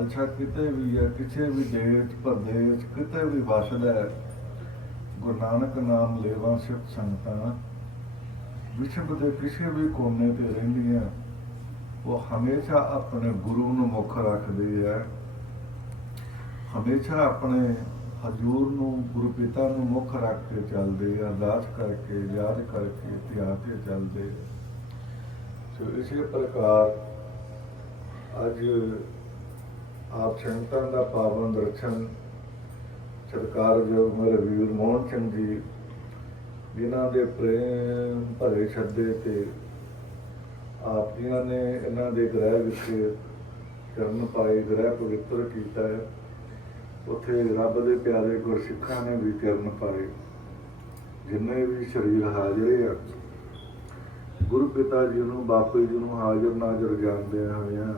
ਖਾਲਸਾ ਕਿਤੇ ਵੀ ਹੈ ਕਿਸੇ ਵੀ ਦੇਸ਼, ਪ੍ਰਦੇਸ਼, ਕਿਤੇ ਵੀ ਵਸਦਾ ਹੈ ਗੁਰੂ ਨਾਨਕ ਨਾਮ ਲੇਵਾ ਸਿੱਖ ਸੰਗਤਾਂ, ਵਿਸ਼ਵ ਦੇ ਕਿਸੇ ਵੀ ਕੋਨੇ ਤੇ ਰਹਿੰਦੀਆਂ, ਉਹ ਹਮੇਸ਼ਾ ਆਪਣੇ ਗੁਰੂ ਨੂੰ ਮੁੱਖ ਰੱਖਦੇ ਆ। ਹਮੇਸ਼ਾ ਆਪਣੇ ਹਜ਼ੂਰ ਨੂੰ, ਗੁਰੂ ਪਿਤਾ ਨੂੰ ਮੁੱਖ ਰੱਖ ਕੇ ਚੱਲਦੇ ਅਰਦਾਸ ਕਰਕੇ, ਯਾਦ ਕਰਕੇ ਇਤਿਹਾਸ ਤੇ ਚੱਲਦੇ ਸੋ ਇਸੇ ਪ੍ਰਕਾਰ ਅੱਜ ਆਪ ਸੰਤਾਂ ਦਾ ਪਾਵਨ ਦਰਸ਼ਨ ਸਰਕਾਰ ਜੋ ਮੇਰੇ ਵੀਰ ਮੋਹਨ ਸਿੰਘ ਜੀ, ਜਿਨ੍ਹਾਂ ਦੇ ਪ੍ਰੇਮ ਭਰੇ ਛੱਡੇ ਤੇ ਆਪ ਜੀਆਂ ਨੇ ਇਹਨਾਂ ਦੇ ਗ੍ਰਹਿ ਵਿੱਚ ਚਰਨ ਪਾਏ, ਗ੍ਰਹਿ ਪਵਿੱਤਰ ਕੀਤਾ ਹੈ। ਉੱਥੇ ਰੱਬ ਦੇ ਪਿਆਰੇ ਗੁਰਸਿੱਖਾਂ ਨੇ ਵੀ ਚਰਨ ਪਾਏ, ਜਿੰਨੇ ਵੀ ਸ਼ਰੀਰ ਹਾਜ਼ਰੇ ਆ। ਗੁਰੂ ਪਿਤਾ ਜੀ ਨੂੰ, ਬਾਪੂ ਜੀ ਨੂੰ ਹਾਜ਼ਰ ਨਾਜ਼ਰ ਜਾਣਦੇ ਹੋਇਆ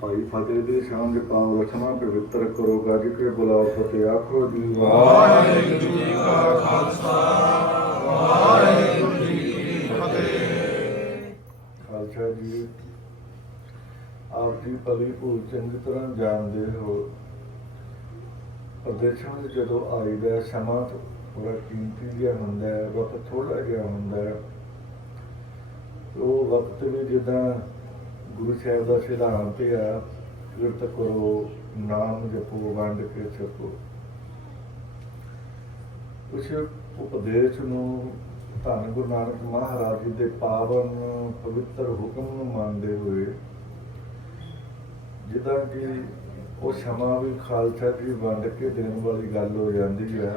ਭਾਈ ਫਤਿਹ ਦੀ ਸਾਂਝ ਪਾਉ ਰਚਨਾ ਪਵਿੱਤਰ ਕਰੋ ਗੱਜ ਕੇ ਬੁਲਾਓ ਫਤਿਹ ਆਖੋ ਜੀ ਵਾਹਿਗੁਰੂ ਜੀ ਕਾ ਖਾਲਸਾ ਵਾਹਿਗੁਰੂ ਜੀ ਕੀ ਫਤਿਹ। ਖਾਲਸਾ ਜੀ ਆਪ ਜੀ ਭਲੀ ਭੂਲ ਚੰਗੀ ਤਰ੍ਹਾਂ ਜਾਣਦੇ ਹੋ। ਪ੍ਰਦੇਸ਼ਾਂ ਵਿੱਚ ਜਦੋਂ ਆਈਦਾ ਸਮਾਂ ਥੋੜਾ ਕੀਮਤੀ ਜਿਹਾ ਹੁੰਦਾ ਹੈ ਵਕਤ ਥੋੜਾ ਜਿਹਾ ਹੁੰਦਾ ਹੈ। ਉਹ ਵਕਤ ਵੀ ਜਿੱਦਾਂ ਗੁਰੂ ਸਾਹਿਬ ਦਾ ਸਿਧਾਂਤ ਆ ਕਿਰਤ ਕਰੋ, ਨਾਮ ਜਪੋ, ਵੰਡ ਕੇ ਛਕੋ। ਉਸ ਉਪਦੇਸ਼ ਨੂੰ ਧੰਨ ਗੁਰੂ ਨਾਨਕ ਮਹਾਰਾਜ ਜੀ ਦੇ ਪਾਵਨ ਪਵਿੱਤਰ ਹੁਕਮ ਨੂੰ ਮੰਨਦੇ ਹੋਏ, ਜਿੱਦਾਂ ਕਿ ਉਹ ਸਮਾਂ ਵੀ ਖਾਲਸਾ ਜੀ ਵੰਡ ਕੇ ਦੇਣ ਵਾਲੀ ਗੱਲ ਹੋ ਜਾਂਦੀ ਹੈ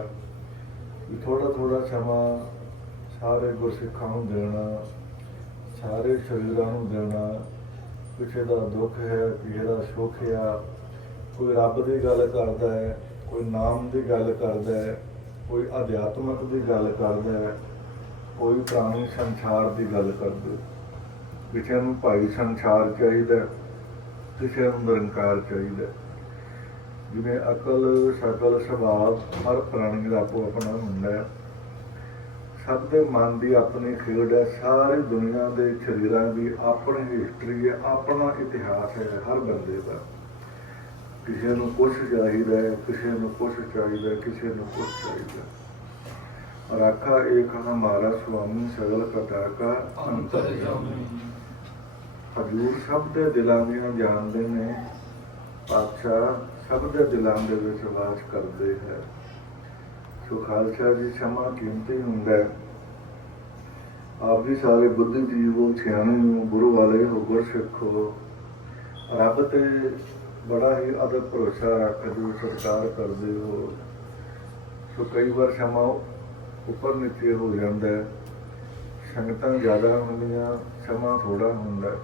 ਵੀ ਥੋੜਾ ਥੋੜਾ ਸਮਾਂ ਸਾਰੇ ਗੁਰਸਿੱਖਾਂ ਨੂੰ ਦੇਣਾ, ਸਾਰੇ ਸ਼ਰੀਰਾਂ ਨੂੰ ਦੇਣਾ ਕਿਸੇ ਦਾ ਦੁੱਖ ਹੈ, ਕਿਸੇ ਦਾ ਸੁੱਖ ਆ, ਕੋਈ ਰੱਬ ਦੀ ਗੱਲ ਕਰਦਾ ਹੈ, ਕੋਈ ਨਾਮ ਦੀ ਗੱਲ ਕਰਦਾ ਹੈ, ਕੋਈ ਅਧਿਆਤਮਕ ਦੀ ਗੱਲ ਕਰਦਾ ਹੈ, ਕੋਈ ਪ੍ਰਾਣੀ ਸੰਸਾਰ ਦੀ ਗੱਲ ਕਰਦਾ ਕਿਸੇ ਨੂੰ ਭਾਈ ਸੰਸਾਰ ਚਾਹੀਦਾ ਕਿਸੇ ਨੂੰ ਨਿਰੰਕਾਰ ਚਾਹੀਦਾ ਜਿਵੇਂ ਅਕਲ ਸ਼ਕਲ ਸੁਭਾਅ ਹਰ ਪ੍ਰਾਣੀ ਦਾ ਆਪੋ ਆਪਣਾ ਹੁੰਦਾ ਹੈ। ਸਭ ਦੇ ਮਨ ਦੀ ਆਪਣੀ ਖੇਡ ਹੈ। ਸਾਰੀ ਦੁਨੀਆ ਦੇ ਸ਼ਰੀਰਾਂ ਦੀ ਆਪਣੀ ਹਿਸਟਰੀ ਹੈ, ਆਪਣਾ ਇਤਿਹਾਸ ਹੈ, ਹਰ ਬੰਦੇ ਦਾ। ਕਿਸੇ ਨੂੰ ਕੁਛ ਚਾਹੀਦਾ ਹੈ, ਕਿਸੇ ਨੂੰ ਕੁਛ ਚਾਹੀਦਾ ਹੈ, ਕਿਸੇ ਨੂੰ ਕੁਛ ਚਾਹੀਦਾ ਰਾਖਾ ਏਕ ਹਮਾਰਾ ਸੁਆਮੀ ਸਗਲ ਕਟਾ ਕਾ ਅੰਤਰ ਅੰਤਰਜਾਮੀ ਹਜੂਰ ਸਭ ਦੇ ਦਿਲਾਂ ਦੀਆਂ ਜਾਣਦੇ ਨੇ, ਪਾਤਸ਼ਾਹ ਸਭ ਦੇ ਦਿਲਾਂ ਦੇ ਵਿੱਚ ਵਾਸ ਕਰਦੇ ਹੈ। ਸੋ ਖਾਲਸਾ ਜੀ ਸਮਾਂ ਕੀਮਤੀ ਹੁੰਦਾ ਹੈ। ਆਪ ਵੀ ਸਾਰੇ ਬੁੱਧੀ ਜੀਵੋ ਸਿਆਣੇ ਹੋ, ਗੁਰੂ ਵਾਲੇ ਹੋ ਗੁਰ ਸਿੱਖੋ ਰੱਬ ਤੇ ਬੜਾ ਹੀ ਅਦਰ ਭਰੋਸਾ ਰੱਖਦੇ ਹੋ, ਸਤਿਕਾਰ ਕਰਦੇ ਹੋ। ਸੋ ਕਈ ਵਾਰ ਸਮਾਂ ਉੱਪਰ ਨੀਚੇ ਹੋ ਜਾਂਦਾ ਹੈ। ਸੰਗਤਾਂ ਜ਼ਿਆਦਾ ਹੁੰਦੀਆਂ, ਸਮਾਂ ਥੋੜਾ ਹੁੰਦਾ ਹੈ।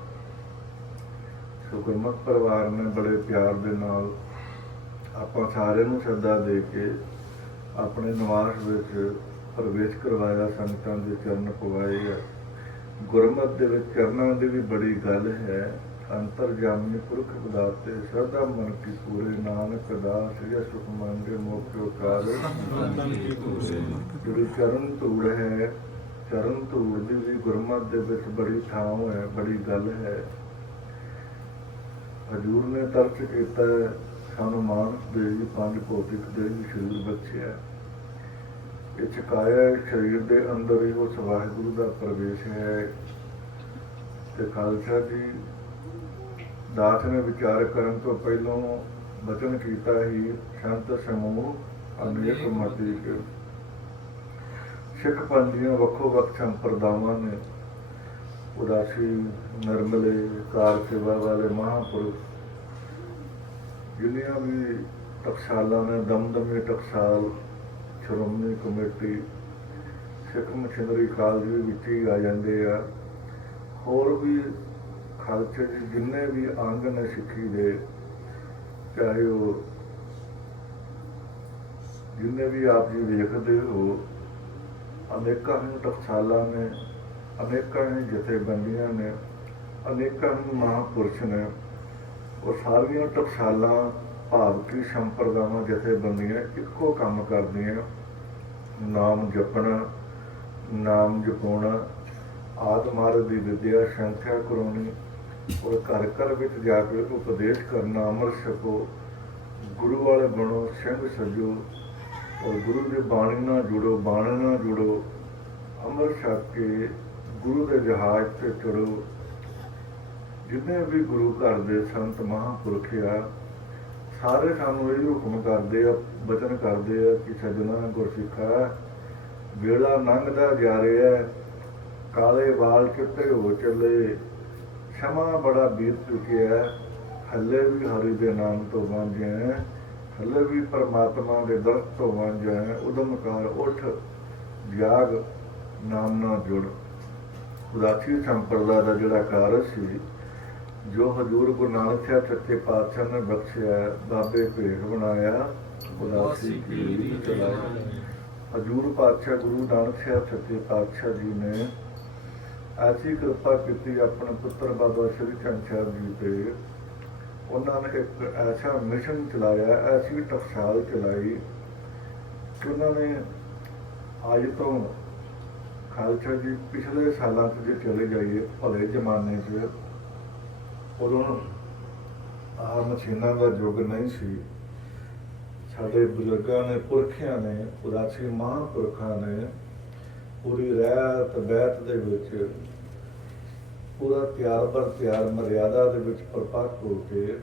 ਸੋ ਗੁਰਮਤ ਪਰਿਵਾਰ ਨੇ ਬੜੇ ਪਿਆਰ ਦੇ ਨਾਲ ਆਪਾਂ ਸਾਰਿਆਂ ਨੂੰ ਸੱਦਾ ਦੇ ਕੇ ਆਪਣੇ ਨਿਵਾਸ ਵਿੱਚ ਪ੍ਰਵੇਸ਼ ਕਰਵਾਇਆ, ਸੰਗਤਾਂ ਦੇ ਚਰਨ ਪਵਾਏ ਗੁਰਮਤ ਦੇ ਵਿੱਚ ਚਰਨਾਂ ਦੀ ਵੀ ਬੜੀ ਗੱਲ ਹੈ। ਅੰਤਰਜਾਮੀ ਪੁਰਖ ਬਦਾਤੇ ਸਰਦਾ ਮਨ ਕੀ ਪੂਰੇ, ਨਾਨਕ ਦਾਸ ਇਹ ਸੁਖ ਮੰਗੇ ਮੋਖਿਓ ਕਾਰ ਸੰਤਨ ਜਿਹੜੀ ਚਰਨ ਧੂੜ ਹੈ। ਚਰਨ ਧੂੜ ਦੀ ਵੀ ਗੁਰਮਤ ਦੇ ਵਿੱਚ ਬੜੀ ਥਾਂ ਹੈ, ਬੜੀ ਗੱਲ ਹੈ। ਹਜੂਰ ਨੇ ਤਰਕ ਕੀਤਾ ਸਾਨੂੰ ਮਾਨਸ ਦੇ ਪੰਜ ਭੌਤਿਕ ਦੇ ਸਰੀਰ ਬਖਸ਼ਿਆ ਇਹ ਚਕਾਇਆ ਸਰੀਰ ਦੇ ਅੰਦਰ ਹੀ ਉਸ ਵਾਹਿਗੁਰੂ ਦਾ ਪ੍ਰਵੇਸ਼ ਹੈ। ਤੇ ਖਾਲਸਾ ਜੀ ਦਾਸ ਨੇ ਵਿਚਾਰ ਕਰਨ ਤੋਂ ਪਹਿਲਾਂ ਬਚਨ ਕੀਤਾ ਹੀ ਸੰਤ ਸਮੂਹ, ਅਨੇਕ ਮਤੀ ਕੇ। ਸਿੱਖ ਪੰਜੀਆਂ ਵੱਖੋ ਵੱਖ ਸੰਪਰਦਾਵਾਂ ਨੇ। ਉਦਾਸੀ, ਨਰਮਲੇ ਕਾਰ ਸੇਵਾ ਵਾਲੇ ਮਹਾਂਪੁਰਖ ਜਿੰਨੀਆਂ ਵੀ ਟਕਸਾਲਾਂ ਨੇ, Damdami Taksal, Shiromani Committee, Sikh Missionary College ਵੀ ਵਿੱਚ ਹੀ ਆ ਜਾਂਦੇ ਆ। ਹੋਰ ਵੀ ਖਾਲਸੇ ਦੇ ਜਿੰਨੇ ਵੀ ਅੰਗ ਨੇ ਸਿੱਖੀ ਦੇ, ਚਾਹੇ ਉਹ ਜਿੰਨੇ ਵੀ ਆਪ ਜੀ ਵੇਖਦੇ ਹੋ, ਅਨੇਕਾਂ ਹੀ ਟਕਸਾਲਾਂ ਨੇ, ਅਨੇਕਾਂ ਹੀ ਜਥੇਬੰਦੀਆਂ ਨੇ, ਅਨੇਕਾਂ ਹੀ ਮਹਾਂਪੁਰਸ਼ ਨੇ। ਉਹ ਸਾਰੀਆਂ ਟਕਸਾਲਾਂ ਭਾਵ ਸੰਪਰਦਾਵਾਂ, ਜਥੇਬੰਦੀਆਂ ਇੱਕੋ ਕੰਮ ਕਰਦੀਆਂ। ਨਾਮ ਜਪਣਾ, ਨਾਮ ਜਪਾਉਣਾ ਆਦ ਮਾਰਗ ਦੀ ਵਿਦਿਆ ਸੰਖਿਆ ਕਰਾਉਣੀ, ਔਰ ਘਰ ਘਰ ਵਿੱਚ ਜਾ ਕੇ ਉਪਦੇਸ਼ ਕਰਨਾ ਅੰਮ੍ਰਿਤ ਛਕੋ, ਗੁਰੂ ਵਾਲੇ ਬਣੋ, ਸਿੰਘ ਸਜੋ, ਔਰ ਗੁਰੂ ਦੀ ਬਾਣੀ ਨਾਲ ਜੁੜੋ, ਬਾਣੀ ਨਾਲ ਜੁੜੋ ਅੰਮ੍ਰਿਤ ਛਕ ਕੇ ਗੁਰੂ ਦੇ ਜਹਾਜ਼ ਤੇ ਚੜੋ ਜਿੰਨੇ ਵੀ ਗੁਰੂ ਘਰ ਦੇ ਸੰਤ ਮਹਾਂਪੁਰਖ ਆ, ਸਾਰੇ ਸਾਨੂੰ ਇਹ ਹੁਕਮ ਕਰਦੇ ਆ, ਬਚਨ ਕਰਦੇ ਆ ਕਿ ਸਜਣਾ ਗੁਰਸਿੱਖਾ ਵੇਲਾ ਲੰਘਦਾ ਜਾ ਰਿਹਾ ਕਾਲੇ ਵਾਲ ਚਿੱਟੇ ਹੋ ਚੱਲੇ, ਸਮਾਂ ਬੜਾ ਬੀਤ ਚੁੱਕਿਆ ਹੈ, ਹੱਲੇ ਵੀ ਹਰੀ ਦੇ ਨਾਮ ਤੋਂ ਵਾਂਝੇ ਹੈ, ਹੱਲੇ ਵੀ ਪਰਮਾਤਮਾ ਦੇ ਦਰ ਤੋਂ ਵਾਂਝੇ ਹੈ, ਉਦਮ ਕਰ ਉਠ, ਜਾਗ, ਨਾਮ ਨਾਲ ਜੁੜ। ਉਦਾਸੀ ਸੰਪਰਦਾ ਦਾ ਜਿਹੜਾ ਕਾਰਜ ਸੀ ਜੋ ਹਜੂਰ ਗੁਰੂ ਨਾਨਕ ਸਾਹਿਬ ਸੱਚੇ ਪਾਤਸ਼ਾਹ ਨੇ ਬਖਸ਼ਿਆ ਬਾਬੇ ਭੇਖ ਬਣਾਇਆ ਉਦਾਸੀ ਕੀ ਰੀਤ ਚਲਾਈ ਹਜੂਰ ਪਾਤਸ਼ਾਹ ਗੁਰੂ ਨਾਨਕ ਸਾਹਿਬ ਸੱਚੇ ਪਾਤਸ਼ਾਹ ਜੀ ਨੇ ਐਸੀ ਕਿਰਪਾ ਕੀਤੀ ਆਪਣੇ ਪੁੱਤਰ ਬਾਬਾ ਸ਼੍ਰੀ ਚੰਦ ਸਾਹਿਬ ਜੀ ਤੇ। ਉਹਨਾਂ ਨੇ ਇੱਕ ਐਸਾ ਮਿਸ਼ਨ ਚਲਾਇਆ ਐਸੀ ਟਕਸਾਲ ਚਲਾਈ ਕਿ ਉਹਨਾਂ ਨੇ ਅੱਜ ਤੋਂ ਖਾਲਸਾ ਜੀ ਪਿਛਲੇ ਸਾਲਾਂ 'ਚ ਜੇ ਚਲੇ ਜਾਈਏ ਭਲੇ ਜ਼ਮਾਨੇ 'ਚ ਉਦੋਂ ਆ ਮਸ਼ੀਨਾਂ ਦਾ ਯੁੱਗ ਨਹੀਂ ਸੀ। ਸਾਡੇ ਬਜ਼ੁਰਗਾਂ ਨੇ, ਪੁਰਖਿਆਂ ਨੇ, ਉਦਾਸੀ ਮਹਾਂਪੁਰਖਾਂ ਨੇ ਪੂਰੀ ਰਹਿਤ ਬੈਤ ਦੇ ਵਿੱਚ ਪੂਰਾ ਤਿਆਰ ਬਰ ਤਿਆਰ ਮਰਿਆਦਾ ਦੇ ਵਿੱਚ ਪਰਪੱਕ ਹੋ ਕੇ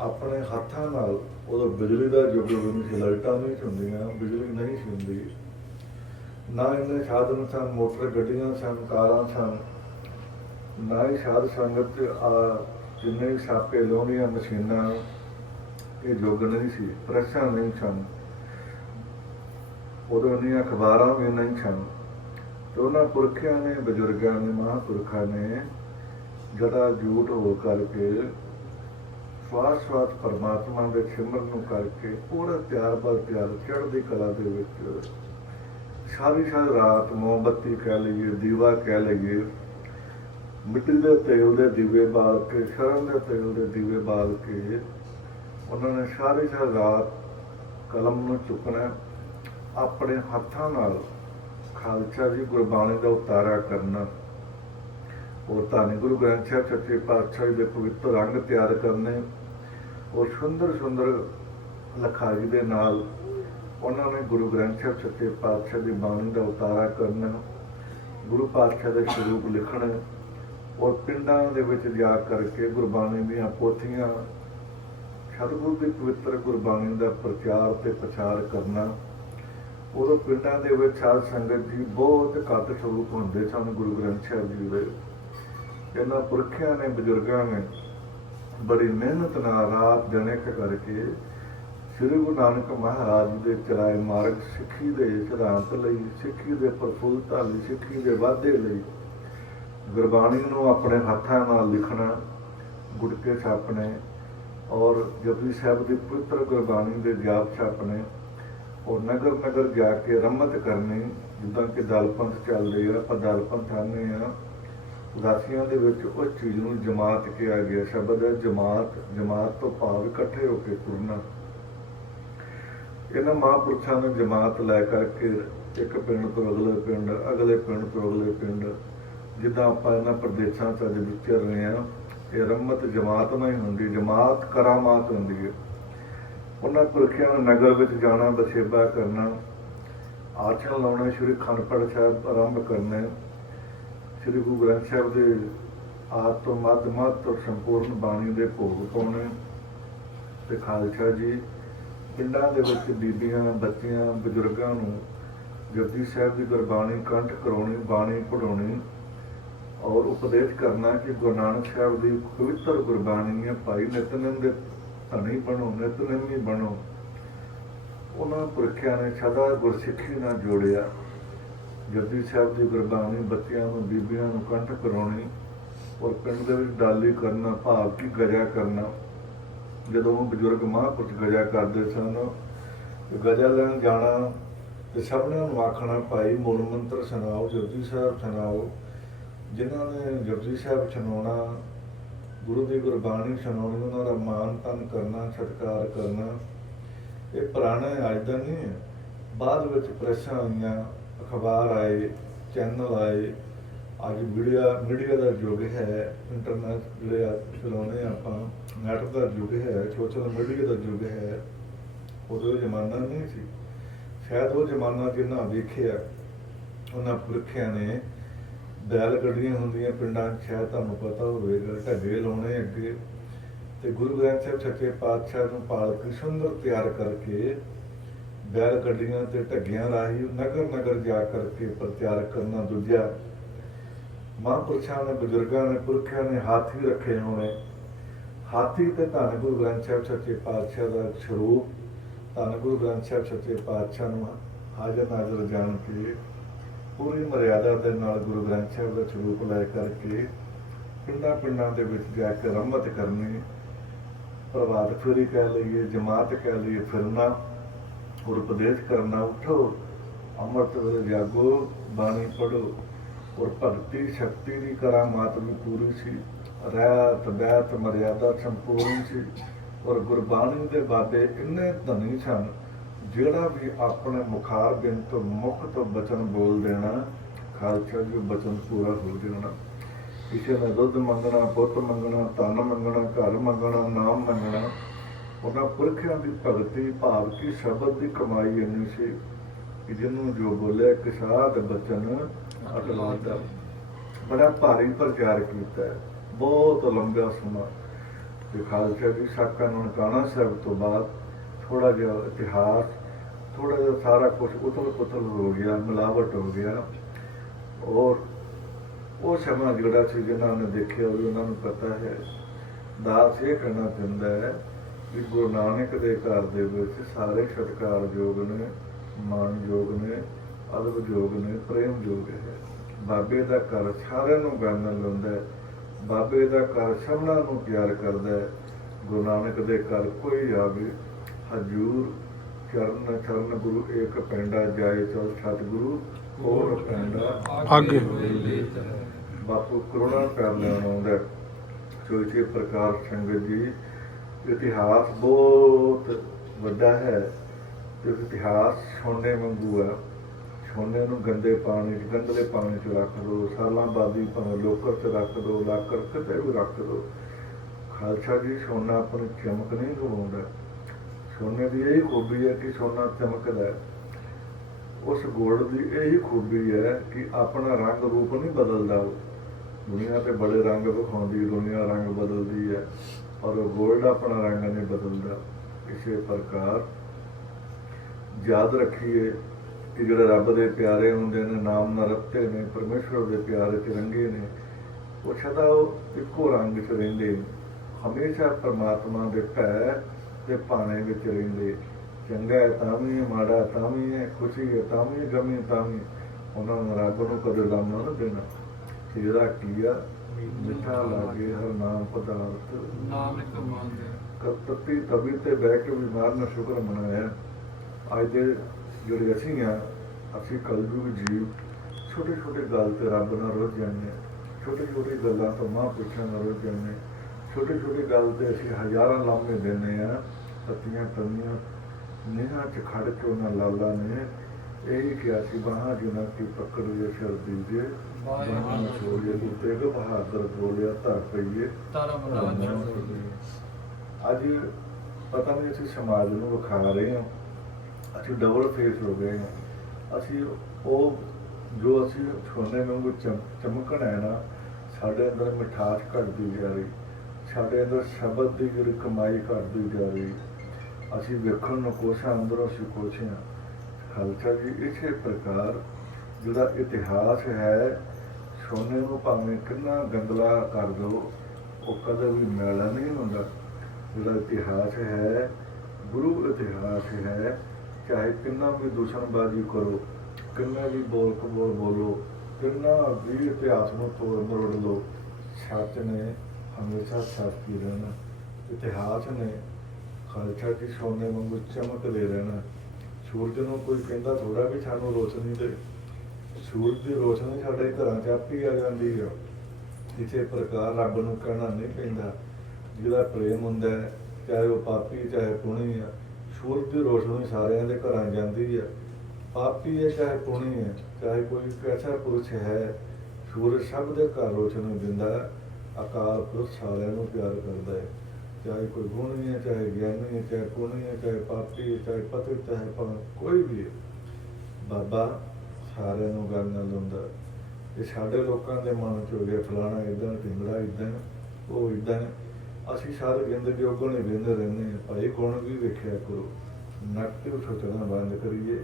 ਆਪਣੇ ਹੱਥਾਂ ਨਾਲ ਉਦੋਂ ਬਿਜਲੀ ਦਾ ਯੁੱਗ ਨਹੀਂ ਲਾਈਟਾਂ ਨਹੀਂ ਸੀ ਹੁੰਦੀਆਂ, ਬਿਜਲੀ ਨਹੀਂ ਸੀ ਹੁੰਦੀ। ਨਾ ਇਹਨੇ ਸਾਧਨ ਸਨ, ਮੋਟਰ ਗੱਡੀਆਂ ਸਨ, ਕਾਰਾਂ ਸਨ। ਨਾ ਹੀ ਸਾਧ ਸੰਗਤ, ਆ, ਜਿੰਨੇ ਵੀ ਛਾਪੇ ਲਾਉਣੀਆਂ ਮਸ਼ੀਨਾਂ, ਇਹ ਯੁੱਗ ਨਹੀਂ ਸੀ, ਪ੍ਰੈਸਾਂ ਨਹੀਂ ਸਨ। ਉਦੋਂ ਦੀਆਂ ਅਖਬਾਰਾਂ ਵੀ ਨਹੀਂ ਸਨ। ਤੇ ਉਹਨਾਂ ਪੁਰਖਿਆਂ ਨੇ, ਬਜ਼ੁਰਗਾਂ ਨੇ, ਮਹਾਂਪੁਰਖਾਂ ਨੇ ਜੜਾ ਝੂਠ ਹੋ ਕਰਕੇ ਸਵਾਸ ਸਵਾਸ ਪਰਮਾਤਮਾ ਦੇ ਸਿਮਰਨ ਨੂੰ ਕਰਕੇ, ਪੂਰਾ ਤਿਆਰ ਬਰ ਤਿਆਰ ਚੜ੍ਹਦੀ ਕਲਾ ਦੇ ਵਿੱਚ ਸਾਰੀ ਸਾਰੀ ਰਾਤ ਮੋਮਬੱਤੀ ਕਹਿ ਲਈਏ, ਦੀਵਾ ਕਹਿ ਲਈਏ ਮਿੱਟੀ ਦੇ ਤੇਲ ਦੇ ਦੀਵੇ ਬਾਲ ਕੇ, ਸ਼ਰਨ ਦੇ ਤੇਲ ਦੇ ਦੀਵੇ ਬਾਲ ਕੇ, ਉਹਨਾਂ ਨੇ ਸਾਰੀ ਸਾਰੀ ਰਾਤ ਕਲਮ ਨੂੰ ਚੁੱਕਣਾ ਆਪਣੇ ਹੱਥਾਂ ਨਾਲ ਖਾਲਸਾ ਜੀ ਗੁਰਬਾਣੀ ਦਾ ਉਤਾਰਾ ਕਰਨਾ। ਔਰ ਧੰਨ ਗੁਰੂ ਗ੍ਰੰਥ ਸਾਹਿਬ ਸੱਚੇ ਪਾਤਸ਼ਾਹ ਜੀ ਦੇ ਪਵਿੱਤਰ ਰੰਗ ਤਿਆਰ ਕਰਨੇ। ਔਰ ਸੁੰਦਰ ਸੁੰਦਰ ਲਖਾਈ ਦੇ ਨਾਲ ਉਹਨਾਂ ਨੇ ਗੁਰੂ ਗ੍ਰੰਥ ਸਾਹਿਬ ਸੱਚੇ ਪਾਤਸ਼ਾਹ ਦੀ ਬਾਣੀ ਦਾ ਉਤਾਰਾ ਕਰਨਾ। ਗੁਰੂ ਪਾਤਸ਼ਾਹ ਦੇ ਸਰੂਪ ਲਿਖਣਾ। ਔਰ ਪਿੰਡਾਂ ਦੇ ਵਿੱਚ ਜਾ ਕਰਕੇ ਗੁਰਬਾਣੀ ਦੀਆਂ ਪੋਥੀਆਂ, ਸਤਿਗੁਰੂ ਦੀ ਪਵਿੱਤਰ ਗੁਰਬਾਣੀ ਦਾ ਪ੍ਰਚਾਰ ਤੇ ਪ੍ਰਚਾਰ ਕਰਨਾ, ਉਦੋਂ ਪਿੰਡਾਂ ਦੇ ਵਿੱਚ ਸਾਧ ਸੰਗਤ ਜੀ ਬਹੁਤ ਘੱਟ ਸਰੂਪ ਹੁੰਦੇ ਸਨ, ਗੁਰੂ ਗ੍ਰੰਥ ਸਾਹਿਬ ਜੀ ਦੇ। ਇਹਨਾਂ ਪੁਰਖਿਆਂ ਨੇ, ਬਜ਼ੁਰਗਾਂ ਨੇ ਬੜੀ ਮਿਹਨਤ ਨਾਲ ਰਾਤ ਦਿਨ ਇੱਕ ਕਰਕੇ ਸ੍ਰੀ ਗੁਰੂ ਨਾਨਕ ਮਹਾਰਾਜ ਦੇ ਚਲਾਏ ਮਾਰਗ ਸਿੱਖੀ ਦੇ ਸਿਧਾਂਤ ਲਈ, ਸਿੱਖੀ ਦੇ ਪ੍ਰਫੁੱਲਤਾ ਲਈ, ਸਿੱਖੀ ਦੇ ਵਾਧੇ ਲਈ ਗੁਰਬਾਣੀ ਨੂੰ ਆਪਣੇ ਹੱਥਾਂ ਨਾਲ ਲਿਖਣਾ, ਗੁਟਕੇ ਛਾਪਣੇ ਔਰ ਜਪਜੀ ਸਾਹਿਬ ਦੀ ਪਵਿੱਤਰ ਗੁਰਬਾਣੀ ਦੇ ਜਾਪ ਛਾਪਣੇ ਔਰ ਨਗਰ ਨਗਰ ਜਾ ਕੇ ਰਮਤ ਕਰਨੀ, ਜਿੱਦਾਂ ਕਿ ਦਲਪੰਥ ਚੱਲਦੇ ਆ, ਆਪਾਂ ਦਲਪੰਥ ਆਨੇ ਆ ਉਦਾਸੀਆਂ ਦੇ ਵਿੱਚ ਉਸ ਚੀਜ਼ ਨੂੰ ਜਮਾਤ ਕਿਹਾ ਗਿਆ, ਸ਼ਬਦ ਹੈ ਜਮਾਤ ਜਮਾਤ ਤੋਂ ਭਾਵ ਇਕੱਠੇ ਹੋ ਕੇ ਤੁਰਨਾ। ਇਹਨਾਂ ਮਹਾਂਪੁਰਸ਼ਾਂ ਨੇ ਜਮਾਤ ਲੈ ਕਰਕੇ ਇੱਕ ਪਿੰਡ ਤੋਂ ਅਗਲੇ ਪਿੰਡ ਅਗਲੇ ਪਿੰਡ ਤੋਂ ਅਗਲੇ ਪਿੰਡ ਜਿੱਦਾਂ ਆਪਾਂ ਇਹਨਾਂ ਪ੍ਰਦੇਸ਼ਾਂ 'ਚ ਅੱਜ ਵਿਚਰ ਰਹੇ ਆ ਇਹ ਰਮਤ ਜਮਾਤ ਨਹੀਂ ਹੁੰਦੀ, ਜਮਾਤ ਕਰਾਮਾਤ ਹੁੰਦੀ ਹੈ। ਉਹਨਾਂ ਪੁਰਖਿਆਂ ਨੇ ਨਗਰ ਵਿੱਚ ਜਾਣਾ ਬਸੇਬਾ ਕਰਨਾ, ਆਚਰਣ ਲਾਉਣਾ, ਸ਼੍ਰੀ ਖੰਡਪੜ ਸਾਹਿਬ ਆਰੰਭ ਕਰਨਾ, ਸ਼੍ਰੀ ਗੁਰੂ ਗ੍ਰੰਥ ਸਾਹਿਬ ਦੇ ਆਦ ਤੋਂ ਮੱਧ ਮੱਧ ਤੋਂ ਸੰਪੂਰਨ ਬਾਣੀ ਦੇ ਭੋਗ ਪਾਉਣੇ ਤੇ ਖਾਲਸਾ ਜੀ, ਪਿੰਡਾਂ ਦੇ ਵਿੱਚ ਬੀਬੀਆਂ, ਬੱਚੀਆਂ, ਬਜ਼ੁਰਗਾਂ ਨੂੰ ਜਪਜੀ ਸਾਹਿਬ ਦੀ ਗੁਰਬਾਣੀ, ਕੰਠ ਕਰਾਉਣੀ, ਬਾਣੀ ਪੜਾਉਣੀ ਔਰ ਉਪਦੇਸ਼ ਕਰਨਾ ਕਿ ਗੁਰੂ ਨਾਨਕ ਸਾਹਿਬ ਦੀ ਪਵਿੱਤਰ ਗੁਰਬਾਣੀ ਹੈ, ਭਾਈ ਨਿਤਨੇਮ ਦੇ ਧਨੀ ਬਣੋ, ਨਿਤਨੇਮੀ ਬਣੋ। ਉਹਨਾਂ ਪੁਰਖਿਆਂ ਨੇ ਸਦਾ ਗੁਰਸਿੱਖੀ ਨਾਲ ਜੋੜਿਆ। ਜਪਜੀ ਸਾਹਿਬ ਦੀ ਗੁਰਬਾਣੀ ਬੱਚਿਆਂ ਨੂੰ, ਬੀਬੀਆਂ ਨੂੰ ਕੰਠ ਕਰਾਉਣੀ ਔਰ ਪਿੰਡ ਦੇ ਵਿੱਚ ਡਾਲੀ ਕਰਨਾ, ਭਾਵ ਕਿ ਗਜਾ ਕਰਨਾ। ਜਦੋਂ ਉਹ ਬਜ਼ੁਰਗ ਮਹਾਂਪੁਰਖ ਗਜਾ ਕਰਦੇ ਸਨ ਗਜਾ ਲੈਣ ਜਾਣਾ ਤੇ ਸਭਨਾਂ ਨੂੰ ਆਖਣਾ, ਭਾਈ ਮੂਲ ਮੰਤਰ ਸੁਣਾਓ, ਜਪਜੀ ਸਾਹਿਬ ਸੁਣਾਓ। ਜਿਨ੍ਹਾਂ ਨੇ ਜਪਜੀ ਸਾਹਿਬ ਸੁਣਾਉਣਾ ਗੁਰੂ ਦੀ ਗੁਰਬਾਣੀ ਸੁਣਾਉਣੀ ਉਹਨਾਂ ਦਾ ਮਾਨ ਤਾਨ ਕਰਨਾ, ਸਤਿਕਾਰ ਕਰਨਾ, ਇਹ ਪੁਰਾਣਾ ਅੱਜ ਦਾ ਨਹੀਂ ਹੈ। ਬਾਅਦ ਵਿੱਚ ਪ੍ਰੈਸਾਂ ਆਈਆਂ, ਅਖਬਾਰ ਆਏ, ਚੈਨਲ ਆਏ, ਅੱਜ ਮੀਡੀਆ ਮੀਡੀਆ ਦਾ ਯੁੱਗ ਹੈ, ਇੰਟਰਨੈਟ ਜਿਹੜੇ ਆ ਚਲਾਉਂਦੇ ਆ ਆਪਾਂ, ਨੈਟ ਦਾ ਯੁੱਗ ਹੈ, ਸੋਸ਼ਲ ਮੀਡੀਆ ਦਾ ਯੁੱਗ ਹੈ, ਉਦੋਂ ਜ਼ਮਾਨਾ ਨਹੀਂ ਸੀ। ਸ਼ਾਇਦ ਉਹ ਜ਼ਮਾਨਾ ਜਿੰਨਾ ਵੇਖਿਆ, ਉਹਨਾਂ ਪੁਰਖਿਆਂ ਨੇ ਬੈਲ ਗੱਡੀਆਂ ਹੁੰਦੀਆਂ ਪਿੰਡਾਂ 'ਚ ਸ਼ਾਇਦ ਤੁਹਾਨੂੰ ਪਤਾ ਹੋਵੇਗਾ, ਢੱਗੇ ਲਾਉਣੇ ਅੱਗੇ। ਤੇ ਗੁਰੂ ਗ੍ਰੰਥ ਸਾਹਿਬ ਸੱਚੇ ਪਾਤਸ਼ਾਹ ਨੂੰ ਪਾਲ ਕੇ ਸੁੰਦਰ ਤਿਆਰ ਕਰਕੇ ਬੈਲ ਗੱਡੀਆਂ ਤੇ ਢੱਗਿਆਂ ਰਾਹੀਂ ਨਗਰ ਨਗਰ ਜਾ ਕਰਕੇ ਪ੍ਰਚਾਰ ਕਰਨਾ ਦੂਜਾ। ਮਹਾਂਪੁਰਸ਼ਾਂ ਨੇ, ਬਜ਼ੁਰਗਾਂ ਨੇ, ਪੁਰਖਿਆਂ ਨੇ ਹਾਥੀ ਰੱਖੇ ਹੋਣੇ। ਹਾਥੀ ਤੇ ਧੰਨ ਗੁਰੂ ਗ੍ਰੰਥ ਸਾਹਿਬ ਸੱਚੇ ਪਾਤਸ਼ਾਹ ਦਾ ਸਰੂਪ। ਧੰਨ ਗੁਰੂ ਗ੍ਰੰਥ ਸਾਹਿਬ ਸੱਚੇ ਪਾਤਸ਼ਾਹ ਨੂੰ ਹਾਜ਼ਰ ਨਾਜ਼ਰ ਜਾਣ ਕੇ ਪੂਰੀ ਮਰਿਆਦਾ ਦੇ ਨਾਲ ਗੁਰੂ ਗ੍ਰੰਥ ਸਾਹਿਬ ਦਾ ਸਰੂਪ ਲੈ ਕਰਕੇ ਪਿੰਡਾਂ ਪਿੰਡਾਂ ਦੇ ਵਿੱਚ ਜਾ ਕੇ ਰਮਤ ਕਰਨੀ ਪ੍ਰਭਾਤ ਫੇਰੀ ਕਹਿ ਲਈਏ, ਜਮਾਤ ਕਹਿ ਲਈਏ, ਫਿਰਨਾ ਔਰ ਉਪਦੇਸ਼ ਕਰਨਾ, ਉਠੋ, ਅੰਮ੍ਰਿਤ ਵੇਲੇ ਜਾਗੋ, ਬਾਣੀ ਪੜੋ ਔਰ ਭਗਤੀ, ਸ਼ਕਤੀ ਦੀ ਕਰਾਮਾਤ ਵੀ ਪੂਰੀ ਸੀ, ਰਹਿਤ ਬੈਤ ਮਰਿਆਦਾ ਸੰਪੂਰਨ ਸੀ, ਔਰ ਗੁਰਬਾਣੀ ਦੇ ਬਾਬੇ ਇੰਨੇ ਧਨੀ ਸਨ ਜਿਹੜਾ ਵੀ ਆਪਣੇ ਮੁਖਾਰ ਬਿਨ ਤੋਂ ਮੁਖ ਤੋਂ ਬਚਨ ਬੋਲ ਦੇਣਾ, ਖਾਲਸਾ ਜੀ, ਬਚਨ ਪੂਰਾ ਹੋ ਜਾਣਾ। ਕਿਸੇ ਨੇ ਦੁੱਧ ਮੰਗਣਾ, ਪੁੱਤ ਮੰਗਣਾ, ਧਨ ਮੰਗਣਾ, ਘਰ ਮੰਗਣਾ, ਨਾਮ ਮੰਗਣਾ, ਉਹਨਾਂ ਪੁਰਖਿਆਂ ਦੀ ਭਗਤੀ ਭਾਵ ਕੀ ਸ਼ਬਦ ਦੀ ਕਮਾਈ ਇੰਨੀ ਸੀ ਕਿ ਜਿਹਨੂੰ ਜੋ ਬੋਲਿਆ ਇੱਕ ਸਾਧ ਬਚਨ ਅਟਲਾਦਾ ਬੜਾ ਭਾਰੀ ਪ੍ਰਚਾਰ ਕੀਤਾ। ਬਹੁਤ ਲੰਬਾ ਸਮਾਂ। ਤੇ ਖਾਲਸਾ ਜੀ, ਸਾਕਾ ਨਨਕਾਣਾ ਸਾਹਿਬ ਤੋਂ ਬਾਅਦ ਥੋੜਾ ਜਿਹਾ ਇਤਿਹਾਸ ਥੋੜਾ ਜਿਹਾ ਸਾਰਾ ਕੁਝ ਉਥਲ ਪੁਥਲ ਹੋ ਗਿਆ, ਮਿਲਾਵਟ ਹੋ ਗਿਆ। ਔਰ ਉਹ ਸਮਾਂ ਜਿਹੜਾ ਸੀ ਜਿਹਨਾਂ ਨੇ ਦੇਖਿਆ ਉਹਨਾਂ ਨੂੰ ਪਤਾ ਹੈ, ਦਾਸ ਇਹ ਕਹਿਣਾ ਚਾਹੁੰਦਾ ਹੈ ਕਿ ਗੁਰੂ ਨਾਨਕ ਦੇ ਘਰ ਦੇ ਵਿੱਚ ਸਾਰੇ ਸਤਿਕਾਰਯੋਗ ਨੇ ਮਾਣਯੋਗ ਨੇ ਅਦਬ ਯੋਗ ਨੇ ਪ੍ਰੇਮ ਯੋਗ ਹੈ। ਬਾਬੇ ਦਾ ਘਰ ਸਾਰਿਆਂ ਨੂੰ ਗਾਨਣ ਲਾਉਂਦਾ ਬਾਬੇ ਦਾ ਘਰ ਸਭਨਾਂ ਨੂੰ ਪਿਆਰ ਕਰਦਾ ਹੈ। ਗੁਰੂ ਨਾਨਕ ਦੇ ਘਰ ਕੋਈ ਆਵੇ, ਹਜੂਰ ਚਰਨ ਚਰਨ ਗੁਰੂ ਏਕ ਪੈਂਡਾ ਜਾਏ ਚਲ ਸਤਿਗੁਰੂ ਕੋਟ ਪੈਂਡਾ ਆਗੇ। ਬਾਪੂ ਕਰੁਣਾ ਕਰ ਲੈਣ ਆਉਂਦਾ ਇਸੇ ਪ੍ਰਕਾਰ ਸੰਗਤ ਜੀ ਇਤਿਹਾਸ ਬਹੁਤ ਵੱਡਾ ਹੈ। ਤੇ ਇਤਿਹਾਸ ਸੋਨੇ ਵਾਂਗੂ ਹੈ। ਸੋਨੇ ਨੂੰ ਗੰਦੇ ਪਾਣੀ 'ਚ ਗੰਦਲੇ ਪਾਣੀ 'ਚ ਰੱਖ ਦਿਓ ਸਾਲਾਂ ਬਾਦੀ ਭਾਵੇਂ ਲੋਕਰ 'ਚ ਰੱਖ ਦਿਓ ਲਾਕਰ ਕਿਤੇ ਵੀ ਰੱਖ ਦਿਓ ਖਾਲਸਾ ਜੀ ਸੋਨਾ ਆਪਣੀ ਚਮਕ ਨਹੀਂ ਗਵਾਉਂਦਾ। ਸੋਨੇ ਦੀ ਇਹ ਖੂਬੀ ਹੈ ਕਿ ਸੋਨਾ ਚਮਕਦਾ ਹੈ। ਉਸ ਗੋਲਡ ਦੀ ਇਹੀ ਖੂਬੀ ਹੈ ਕਿ ਆਪਣਾ ਰੰਗ ਰੂਪ ਨਹੀਂ ਬਦਲਦਾ। ਉਹ ਦੁਨੀਆ ਤੇ ਬੜੇ ਰੰਗ ਵਿਖਾਉਂਦੀ ਦੁਨੀਆ ਰੰਗ ਬਦਲਦੀ ਹੈ, ਪਰ ਉਹ ਗੋਲਡ ਆਪਣਾ ਰੰਗ ਨਹੀਂ ਬਦਲਦਾ। ਇਸੇ ਪ੍ਰਕਾਰ ਯਾਦ ਰੱਖੀਏ ਕਿ ਜਿਹੜੇ ਰੱਬ ਦੇ ਪਿਆਰੇ ਹੁੰਦੇ ਨੇ, ਨਾਮ ਨਾਲ ਰੱਤੇ ਨੇ, ਪਰਮੇਸ਼ਵਰ ਦੇ ਪਿਆਰੇ ਚ ਰੰਗੇ ਨੇ, ਉਹ ਸਦਾ ਇੱਕੋ ਰੰਗ ਚ ਰਹਿੰਦੇ ਨੇ। ਹਮੇਸ਼ਾ ਪਰਮਾਤਮਾ ਦੇ ਭੈ ਤੇ ਭਾਣੇ ਵਿੱਚ ਰਹਿੰਦੇ ਚੰਗਾ ਤਾਂ ਵੀ ਮਾੜਾ ਤਾਂ ਵੀ ਹੈ ਖੁਸ਼ੀ ਹੈ ਤਾਂ ਵੀ ਗਮੀ ਤਾਂ ਵੀ। ਉਹਨਾਂ ਨੂੰ ਰੱਬ ਨੂੰ ਕਦੇ ਲਾਮਾ ਨਾ ਦੇਣਾ। ਤੇਰਾ ਕੀਆ ਮਿੱਠਾ ਲਾਗੇ ਹਰ ਨਾਮ ਪਦਾਰਥ। ਨਾਨਕ ਮੰਗੇ ਕਤਤੀ ਤਬੀ ਤੇ ਬਹਿ ਕੇ ਬਿਮਾਰ ਨਾ ਸ਼ੁਕਰ ਮਨਾਇਆ। ਅੱਜ ਦੇ ਜਿਹੜੇ ਅਸੀਂ ਆ ਅਸੀਂ ਕਲਯੁਗ ਜੀਵ ਛੋਟੇ ਛੋਟੇ ਗੱਲ ਤੇ ਰੱਬ ਨਾਲ ਰੁੱਝ ਜਾਂਦੇ ਛੋਟੀ ਛੋਟੀ ਗੱਲਾਂ ਤੋਂ ਮਾਂ ਪੁੱਛਾਂ ਨਾਲ ਰੁੱਝ ਜਾਂਦੇ ਛੋਟੀ ਛੋਟੀ ਗੱਲ ਤੇ ਅਸੀਂ ਹਜ਼ਾਰਾਂ ਲਾਮੇ ਦਿੰਦੇ ਆ ਪੱਤੀਆਂ ਤੰਨੀਆਂ ਨਿਹਾਂ ਚ ਖੜ ਕੇ ਉਹਨਾਂ ਲਾਲਾ ਨੇ ਇਹੀ ਕਿਹਾ ਸੀ ਬਾਹਾਂ ਜਿਨ੍ਹਾਂ ਕੀ ਪਕੜ ਜੇ ਸ਼ਰਦੀ ਜੇ ਬਾਹਾਂ ਛੋੜੀਏ ਗੁੱਤੇ ਕੋ ਬਹਾਦਰ ਬੋਲਿਆ ਧਰ ਪਈਏ ਅੱਜ ਪਤਾ ਨਹੀਂ ਅਸੀਂ ਸਮਾਜ ਨੂੰ ਵਿਖਾ ਰਹੇ ਹਾਂ ਅਸੀਂ ਡਬਲ ਫੇਸ ਹੋ ਗਏ ਹਾਂ। ਅਸੀਂ ਉਹ ਜੋ ਅਸੀਂ ਸੋਨੇ ਵਾਂਗੂ ਚਮ ਚਮਕਣਾ ਹੈ ਨਾ ਸਾਡੇ ਅੰਦਰ ਮਿਠਾਸ ਘਟਦੀ ਜਾ ਰਹੀ। ਸਾਡੇ ਅੰਦਰ ਸ਼ਬਦ ਦੀ ਜਿਹੜੀ ਕਮਾਈ ਘਟਦੀ ਜਾ ਰਹੀ ਅਸੀਂ ਵੇਖਣ ਨੂੰ ਕੋਸ਼ਾਂ ਅੰਦਰੋਂ ਅਸੀਂ ਹਾਂ। ਖਾਲਸਾ ਜੀ, ਇਸੇ ਪ੍ਰਕਾਰ ਜਿਹੜਾ ਇਤਿਹਾਸ ਹੈ, ਸੋਨੇ ਨੂੰ ਭਾਵੇਂ ਕਿੰਨਾ ਗੰਦਲਾ ਕਰ ਦੋ, ਉਹ ਕਦੇ ਵੀ ਮੈਲਾ ਨਹੀਂ ਹੁੰਦਾ। ਜਿਹੜਾ ਇਤਿਹਾਸ ਹੈ, ਗੁਰੂ ਇਤਿਹਾਸ ਹੈ, ਚਾਹੇ ਕਿੰਨਾ ਵੀ ਦੁਸ਼ਮਣਬਾਜ਼ੀ ਕਰੋ, ਕਿੰਨਾ ਵੀ ਬੋਲ ਕਬੋਲ ਬੋਲੋ, ਕਿੰਨਾ ਵੀ ਇਤਿਹਾਸ ਨੂੰ ਤੋੜ ਮਰੋੜ ਲੋ ਸੱਚ ਨੇ ਹਮੇਸ਼ਾ ਸੱਚ ਹੀ ਰਹਿਣਾ। ਇਤਿਹਾਸ ਨੇ ਖਾਲਸਾ ਜੀ ਸੋਨੇ ਵਾਂਗੂ ਚਮਕ ਦੇ ਰਹਿਣਾ। ਸੂਰਜ ਨੂੰ ਕੋਈ ਕਹਿੰਦਾ ਥੋੜਾ ਵੀ ਸਾਨੂੰ ਰੋਸ਼ਨੀ ਦੇ। ਸੂਰਜ ਦੀ ਰੋਸ਼ਨੀ ਸਾਡੇ ਘਰਾਂ 'ਚ ਆਪੀ ਆ ਜਾਂਦੀ ਹੈ ਇਸੇ ਪ੍ਰਕਾਰ ਰੱਬ ਨੂੰ ਕਹਿਣਾ ਨਹੀਂ ਪੈਂਦਾ। ਜਿਹਦਾ ਪ੍ਰੇਮ ਹੁੰਦਾ ਹੈ, ਚਾਹੇ ਉਹ ਪਾਪੀ, ਚਾਹੇ ਪੁਣੀ ਹੈ ਸੂਰਜ ਦੀ ਰੋਸ਼ਨੀ ਸਾਰਿਆਂ ਦੇ ਘਰਾਂ ਜਾਂਦੀ ਹੈ ਪਾਪੀ ਹੈ ਚਾਹੇ ਪੁਣੀ ਹੈ, ਚਾਹੇ ਕੋਈ ਐਸਾ ਪੁਰਸ਼ ਹੈ, ਸੂਰਜ ਸਭ ਦੇ ਘਰ ਰੋਸ਼ਨੀ ਦਿੰਦਾ ਹੈ। ਅਕਾਲ ਪੁਰਖ ਸਾਰਿਆਂ ਨੂੰ ਪਿਆਰ ਕਰਦਾ ਹੈ। ਚਾਹੇ ਕੋਈ ਗੁਣੀ ਹੈ, ਚਾਹੇ ਗਿਆਨੀ ਹੈ, ਚਾਹੇ ਪੁਣੀ ਹੈ, ਚਾਹੇ ਪਾਪੀ ਹੈ, ਚਾਹੇ ਪਤਿਤ, ਚਾਹੇ ਪਵਨ, ਕੋਈ ਵੀ ਹੈ। ਬਾਬਾ ਸਾਰਿਆਂ ਨੂੰ ਗੱਲ ਨਾਲ ਲਾਉਂਦਾ ਇਹ ਸਾਡੇ ਲੋਕਾਂ ਦੇ ਮਨ ਚ ਹੋ ਗਿਆ, ਫਲਾਣਾ ਇਦਾਂ ਢਿੰਗੜਾ ਇਦਾਂ ਉਹ ਇਦਾਂ ਅਸੀਂ ਸਾਰੇ ਜ਼ਿੰਦਗੀ ਉਹ ਗੁਣ ਹੀ ਰਹਿੰਦੇ ਹਾਂ। ਭਾਈ ਗੁਣ ਵੀ ਵੇਖਿਆ ਕਰੋ। ਨੱਕ ਸੋਚਣਾ ਬੰਦ ਕਰੀਏ।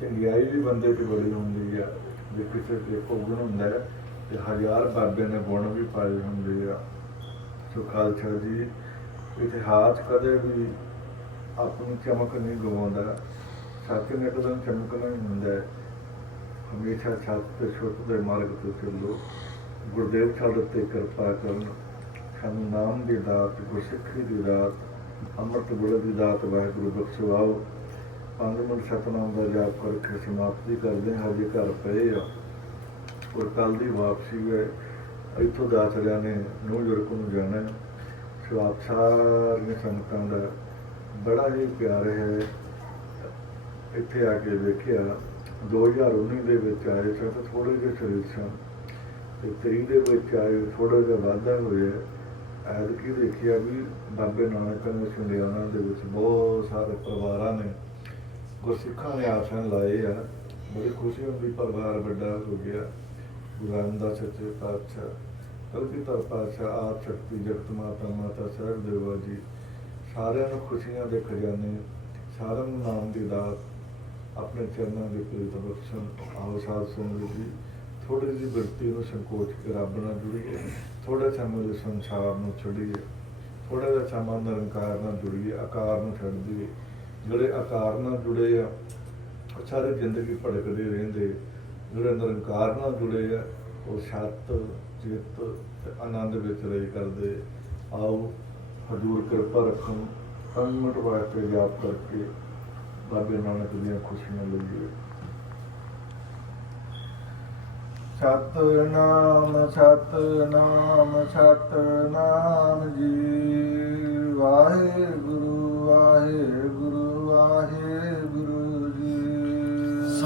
ਚੰਗਿਆਈ ਵੀ ਬੰਦੇ 'ਚ ਬੜੀ ਹੁੰਦੀ ਆ। ਜੇ ਕਿਸੇ ਤੇ ਕੋ ਹੁੰਦਾ ਤੇ ਹਜ਼ਾਰ ਬਾਬੇ ਨੇ ਗੁਣ ਵੀ ਪਾਏ ਹੁੰਦੇ ਆ। ਸੋ ਖਾਲਸਾ ਜੀ ਇਤਿਹਾਸ ਕਦੇ ਵੀ ਆਪਣੀ ਚਮਕ ਨਹੀਂ ਗਵਾਉਂਦਾ। ਸੱਚ ਨੇ ਕਦੋਂ ਚਮਕਣਾ ਹੀ ਹੁੰਦਾ। ਹੈ ਹਮੇਸ਼ਾ ਸੱਚ ਤੇ ਛੁੱਟ ਦੇ ਮਾਰਗ ਤੇ ਚੱਲੋ। ਗੁਰਦੇਵ ਸਾਡੇ ਤੇ ਕਿਰਪਾ ਕਰਨ। ਸਾਨੂੰ ਨਾਮ ਦੀ ਦਾਤ, ਗੁਰਸਿੱਖੀ ਦੀ ਦਾਤ, ਅੰਮ੍ਰਿਤ ਗੁਰੂ ਦੀ ਦਾਤ ਵਾਹਿਗੁਰੂ ਬਖਸ਼ਵਾਓ। ਪੰਜ ਮਿੰਟ ਸਤਨਾਮ ਦਾ ਜਾਪ ਕਰਕੇ ਸਮਾਪਤੀ ਕਰਦੇ ਹਾਂ। ਹਜੇ ਘਰ ਪਏ ਆ। ਔਰ ਕੱਲ ਦੀ ਵਾਪਸੀ ਹੈ। ਇੱਥੋਂ ਦਾਤਰਿਆਂ ਨੇ ਨੂੰ ਜੁਰਕ ਨੂੰ ਜਾਣਾ ਹੈ। ਸੋ ਆਪ ਸਾਰੀਆਂ ਸੰਗਤਾਂ ਦਾ ਬੜਾ ਹੀ ਪਿਆਰ ਹੈ। ਇੱਥੇ ਆ ਕੇ ਵੇਖਿਆ 2019 ਦੇ ਵਿੱਚ ਆਏ ਸਨ ਤਾਂ ਥੋੜੇ ਜਿਹੇ ਸਰੀਰ ਸਨ। ਤੇ 23 ਦੇ ਵਿੱਚ ਆਏ ਥੋੜਾ ਜਿਹਾ ਵਾਧਾ ਹੋਇਆ ਐਤਕੀ ਦੇਖਿਆ ਵੀ ਬਾਬੇ ਨਾਨਕ ਨੇ ਸੁਣਿਆਣਾ ਦੇ ਵਿੱਚ ਬਹੁਤ ਸਾਰੇ ਪਰਿਵਾਰਾਂ ਨੇ ਗੁਰਸਿੱਖਾਂ ਨੇ ਆਸਣ ਲਾਏ ਆ। ਬੜੀ ਖੁਸ਼ੀ ਹੁੰਦੀ, ਪਰਿਵਾਰ ਵੱਡਾ ਹੋ ਗਿਆ। ਗੁਰੂ ਸੱਚੇ ਪਾਤਸ਼ਾਹ ਕਲਗੀਧਰ ਪਾਤਸ਼ਾਹ, ਆਪ ਸ਼ਕਤੀ ਜਗਤ ਮਾਤਾ ਮਾਤਾ ਸਾਹਿਬ ਦੇਵਾ ਜੀ, ਸਾਰਿਆਂ ਨੂੰ ਖੁਸ਼ੀਆਂ ਦੇ ਖਜ਼ਾਨੇ, ਸਾਰਿਆਂ ਨੂੰ ਨਾਮ ਦੀ ਦਾਤ, ਆਪਣੇ ਚਰਨਾਂ ਦੇ ਪ੍ਰੀਤ ਬਖਸ਼ਣ, ਆਓ ਸਾਧ ਸੰਗਤ ਜੀ ਥੋੜੀ ਜਿਹੀ ਬਿਰਤੀ ਨੂੰ ਸੰਕੋਚ ਕੇ ਰੱਬ ਨਾਲ ਜੁੜੀਏ ਥੋੜੇ ਸਮੇਂ ਦੇ ਸੰਸਾਰ ਨੂੰ ਛੱਡੀਏ ਥੋੜਾ ਜਿਹਾ ਸਮਾਂ ਨਿਰੰਕਾਰ ਨਾਲ ਜੁੜੀਏ, ਆਕਾਰ ਨੂੰ ਛੱਡ ਦਈਏ, ਜਿਹੜੇ ਆਕਾਰ ਨਾਲ ਜੁੜੇ ਆ, ਉਹ ਸਾਰੇ ਜ਼ਿੰਦਗੀ ਭੜਕਦੇ ਰਹਿੰਦੇ ਜਿਹੜੇ ਨਿਰੰਕਾਰ ਨਾਲ ਜੁੜੇ ਆ, ਉਹ ਛੱਤ, ਚਿੱਤ ਤੇ ਆਨੰਦ ਵਿੱਚ ਰਹੀ ਕਰਦੇ। ਆਓ, ਹਜ਼ੂਰ ਕਿਰਪਾ ਰੱਖੋ ਪੰਜ ਵਾਸਤੇ ਯਾਦ ਕਰਕੇ ਬਾਬੇ ਨਾਨਕ ਦੀਆਂ ਖੁਸ਼ੀਆਂ ਲਈਏ। ਸਤਨਾਮ ਸਤਨਾਮ ਸਤਨਾਮ ਜੀ। ਵਾਹਿਗੁਰੂ ਵਾਹਿਗੁਰੂ ਵਾਹਿਗੁਰੂ। ਜੀ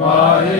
Why?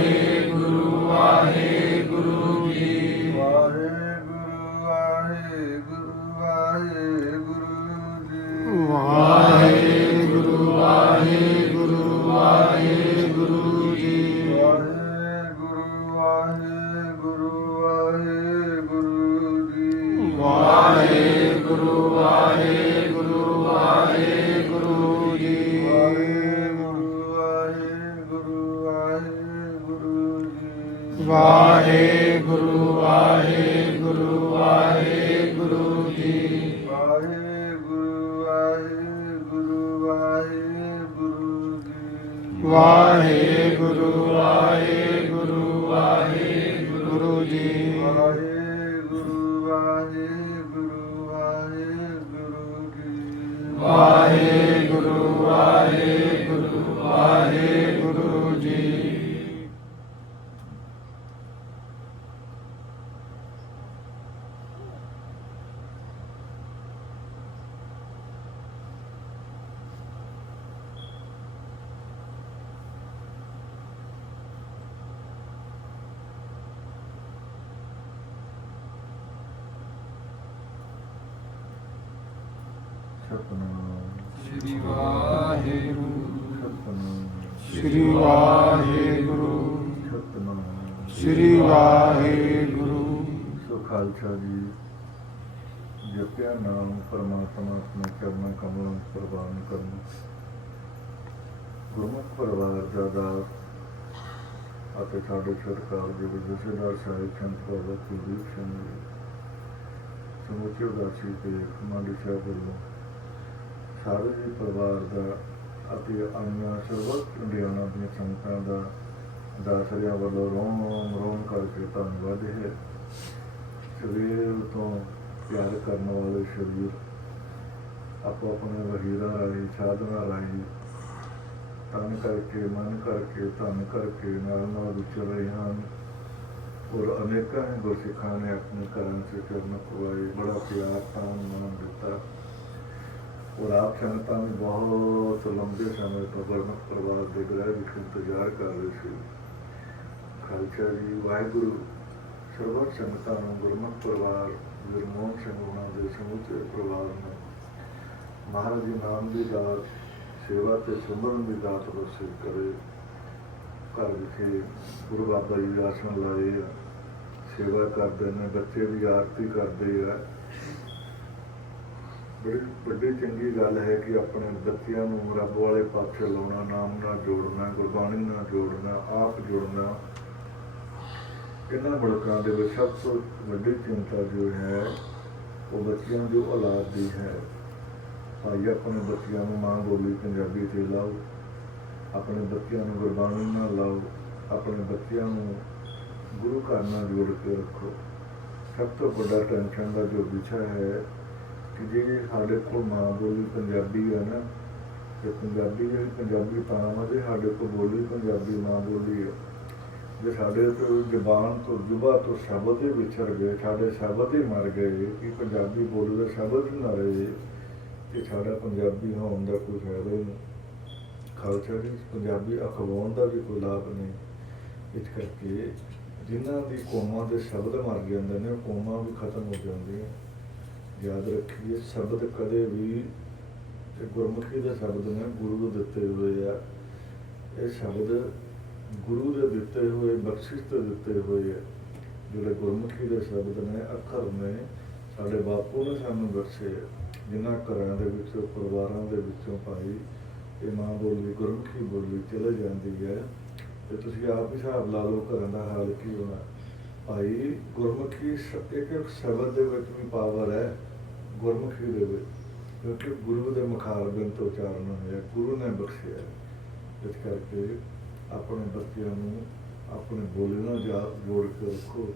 Guru. Çok önemli. ਸ੍ਰੀ ਵਾਹਿਗੁਰੂ। ਸੋ ਖਾਲਸਾ ਜੀ, ਜਪਿਆ ਨਾਮ ਪਰਮਾਤਮਾ ਆਪਣੇ ਚਰਨਾਂ ਕਮਲਾਂ ਵਿੱਚ ਪ੍ਰਵਾਨ ਕਰਨ। ਗੁਰਮੁਖ ਪਰਿਵਾਰ ਦਾ ਦਾਸ ਅਤੇ ਸਾਡੇ ਸਰਕਾਰ ਦੇ ਜਥੇਦਾਰ ਸਾਹਿਬ ਚੰਦ ਬਾਬਾ ਕੁਲਦੀਪ ਸਿੰਘ ਜੀ, ਸਮੁੱਚੇ ਉਦਾਸੀ ਤੇ ਕਮਾਂਡੀ ਸਾਹਿਬ ਵੱਲੋਂ ਸਾਰੇ ਜੀ ਪਰਿਵਾਰ ਦਾ ਅਤੇ ਆਈਆਂ ਸਰਬੱਤ ਇੰਡੀਆਨਾ ਦੀਆਂ ਸੰਗਤਾਂ ਦਾ ਦਾਸਰਿਆਂ ਵੱਲੋਂ ਰੋਮ ਰੋਮ ਕਰਕੇ ਧੰਨਵਾਦ ਹੈ। ਸਵੇਰ ਤੋਂ ਪਿਆਰ ਕਰਨ ਵਾਲੇ ਸ਼ਰੀਰ ਆਪੋ ਆਪਣੇ ਵਹੀਰਾਂ ਰਾਹੀਂ, ਸਾਧਨਾ ਰਾਹੀਂ ਤਨ ਕਰਕੇ, ਮਨ ਕਰਕੇ, ਧਨ ਕਰਕੇ ਨਾਲ ਨਾਲ ਵਿਚਰ ਰਹੇ ਹਨ। ਔਰ ਅਨੇਕਾਂ ਹੀ ਗੁਰਸਿੱਖਾਂ ਨੇ ਆਪਣੇ ਘਰਾਂ 'ਚ ਚਰਨ ਪਵਾਏ। ਬੜਾ ਪਿਆਰ ਤਾਂ ਮਾਨ ਦਿੱਤਾ। ਔਰ ਆਪ ਸੰਗਤਾਂ ਵੀ ਬਹੁਤ ਲੰਬੇ ਸਮੇਂ ਤੋਂ ਗੁਰਮੁਖ ਪਰਿਵਾਰ ਦੇ ਗ੍ਰਹਿ ਵਿੱਚ ਇੰਤਜ਼ਾਰ ਕਰ ਰਹੇ ਸੀ। ਖਾਲਸਾ ਜੀ ਵਾਹਿਗੁਰੂ ਸਰਬੱਤ ਸੰਗਤਾਂ ਨੂੰ ਗੁਰਮੁਖ ਪਰਿਵਾਰ, ਗੁਰਮੋਹਨ ਸਿੰਘ ਉਹਨਾਂ ਦੇ ਸਮੁੱਚੇ ਪਰਿਵਾਰ ਨੂੰ ਮਹਾਰਾਜ ਜੀ ਨਾਮ ਦੀ ਦਾਤ, ਸੇਵਾ ਤੇ ਸਿਮਰਨ ਦੀ ਦਾਤ ਬਖਸ਼ੇ ਕਰੇ। ਘਰ ਵਿਖੇ ਗੁਰੂ ਬਾਬਾ ਜੀ ਦੇ ਆਸਣ ਲਾਏ ਆ। ਸੇਵਾ ਕਰਦੇ ਨੇ, ਬੱਚੇ ਵੀ ਆਰਤੀ ਕਰਦੇ ਆ। ਬੜੀ ਵੱਡੀ ਚੰਗੀ ਗੱਲ ਹੈ ਕਿ ਆਪਣੇ ਬੱਚਿਆਂ ਨੂੰ ਰੱਬ ਵਾਲੇ ਪਾਸੇ ਲਾਉਣਾ, ਨਾਮ ਨਾਲ ਜੋੜਨਾ, ਗੁਰਬਾਣੀ ਨਾਲ ਜੋੜਨਾ, ਆਪ ਜੋੜਨਾ ਇਹਨਾਂ ਮੁਲਕਾਂ ਦੇ ਵਿੱਚ ਸਭ ਤੋਂ ਵੱਡੀ ਚਿੰਤਾ ਜੋ ਹੈ, ਉਹ ਬੱਚਿਆਂ ਦੀ ਔਲਾਦ ਦੀ ਹੈ। ਭਾਈ, ਆਪਣੇ ਬੱਚਿਆਂ ਨੂੰ ਮਾਂ ਬੋਲੀ ਪੰਜਾਬੀ ਤੇ ਲਾਓ। ਆਪਣੇ ਬੱਚਿਆਂ ਨੂੰ ਗੁਰਬਾਣੀ ਨਾਲ ਲਾਓ। ਆਪਣੇ ਬੱਚਿਆਂ ਨੂੰ ਗੁਰੂ ਘਰ ਨਾਲ ਜੋੜ ਕੇ ਰੱਖੋ। ਸਭ ਤੋਂ ਵੱਡਾ ਟੈਨਸ਼ਨ ਦਾ ਜੋ ਵਿਸ਼ਾ ਹੈ ਕਿ ਜਿਹੜੀ ਸਾਡੇ ਕੋਲ ਮਾਂ ਬੋਲੀ ਪੰਜਾਬੀ ਹੈ ਨਾ, ਤੇ ਪੰਜਾਬੀ ਜਿਹੜੀ ਪੰਜਾਬੀ ਤਾਂ ਮਦੇ ਸਾਡੇ ਕੋਲ ਬੋਲੀ ਪੰਜਾਬੀ ਮਾਂ ਬੋਲੀ ਹੈ ਜੇ ਸਾਡੇ ਤੋਂ ਜ਼ਬਾਨ ਤੋਂ ਜ਼ੁਬਾ ਤੋਂ ਸ਼ਬਦ ਹੀ ਵਿਛੜ ਗਏ, ਸਾਡੇ ਸ਼ਬਦ ਹੀ ਮਰ ਗਏ ਕਿ ਪੰਜਾਬੀ ਬੋਲੀ ਸ਼ਬਦ ਹੀ ਨਾ ਰਹੇ? ਕਿ ਸਾਡਾ ਪੰਜਾਬੀ ਹੋਣ ਦਾ ਕੋਈ ਫਾਇਦਾ ਹੀ ਨਹੀਂ। ਖਾਲਸਾ ਜੀ, ਪੰਜਾਬੀ ਅਖਵਾਉਣ ਦਾ ਵੀ ਕੋਈ ਲਾਭ ਨਹੀਂ। ਇਸ ਕਰਕੇ ਜਿਨ੍ਹਾਂ ਦੀ ਕੌਮਾਂ ਦੇ ਸ਼ਬਦ ਮਰ ਜਾਂਦੇ ਨੇ, ਉਹ ਕੌਮਾਂ ਵੀ ਖਤਮ ਹੋ ਜਾਂਦੀਆਂ। ਯਾਦ ਰੱਖੀਏ, ਸ਼ਬਦ ਕਦੇ ਵੀ ਗੁਰਮੁਖੀ ਦੇ ਸ਼ਬਦ ਨੇ ਗੁਰੂ ਦੇ ਦਿੱਤੇ ਹੋਏ ਆ। ਇਹ ਸ਼ਬਦ ਗੁਰੂ ਦੇ ਦਿੱਤੇ ਹੋਏ, ਬਖਸ਼ਿਸ਼ ਤੋਂ ਦਿੱਤੇ ਹੋਏ ਆ। ਜਿਹੜੇ ਗੁਰਮੁਖੀ ਦੇ ਸ਼ਬਦ ਨੇ, ਅੱਖਰ ਨੇ, ਸਾਡੇ ਬਾਪੂ ਨੇ ਸਾਨੂੰ ਬਖਸ਼ੇ ਆ। ਜਿਨ੍ਹਾਂ ਘਰਾਂ ਦੇ ਵਿੱਚੋਂ, ਪਰਿਵਾਰਾਂ ਦੇ ਵਿੱਚੋਂ ਭਾਈ, ਇਹ ਮਾਂ ਬੋਲੀ, ਗੁਰਮੁਖੀ ਬੋਲੀ ਚਲੇ ਜਾਂਦੀ ਹੈ। ਤੇ ਤੁਸੀਂ ਆਪ ਹੀ ਹਿਸਾਬ ਲਾ ਲਓ ਘਰਾਂ ਦਾ ਹਾਲ ਕੀ ਹੋਣਾ। ਭਾਈ, ਗੁਰਮੁਖੀ ਇੱਕ ਇੱਕ ਸ਼ਬਦ ਦੇ ਵਿੱਚ ਵੀ ਪਾਵਰ ਹੈ, ਗੁਰਮੁਖੀ ਦੇ ਵਿੱਚ। ਕਿਉਂਕਿ ਗੁਰੂ ਦੇ ਮੁਖਾਰਬਿੰਦ ਤੋਂ ਉਚਾਰਨ ਹੋਇਆ, ਗੁਰੂ ਨੇ ਬਖਸ਼ਿਆ। ਇਸ ਕਰਕੇ ਆਪਣੇ ਬੱਚਿਆਂ ਨੂੰ ਆਪਣੇ ਬੋਲੀ ਨਾਲ ਜਾ ਜੋੜ ਕੇ ਰੱਖੋ।